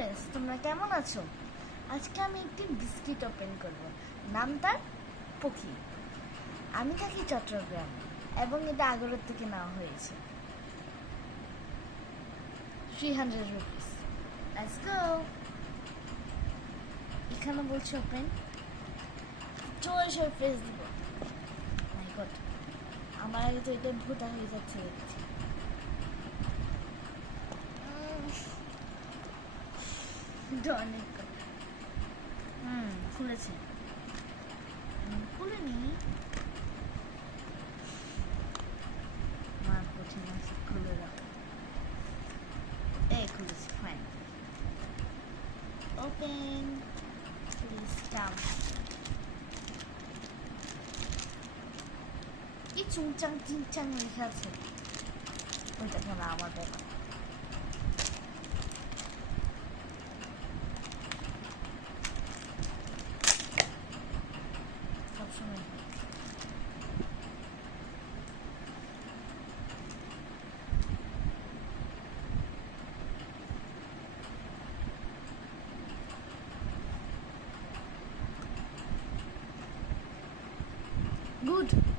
Friends, তোমরা কেমন আছো? আজকে আমি একটি বিস্কিট ওপেন করব। নাম তার পক্ষী। আমি থাকি চট্টগ্রাম এবং এটা আগরের থেকে নেওয়া হয়েছে। 300 রুপিস। Let's go. এখানে বলছে ওপেন, চলে প্রেস দিব। মাই গড, আমার আগে তো এটা ভূতা হয়ে যাচ্ছে দেখছি। অনেক খুলেছে, খুলেনি। আমার কঠিন আছে, খুলে দাও। এই খুলেছে, ফাইন। Open please come. কি চুংচাং চিংচাং লেখা আছে, ওইটা কেন আমার ব্যাপার। সবসময় good.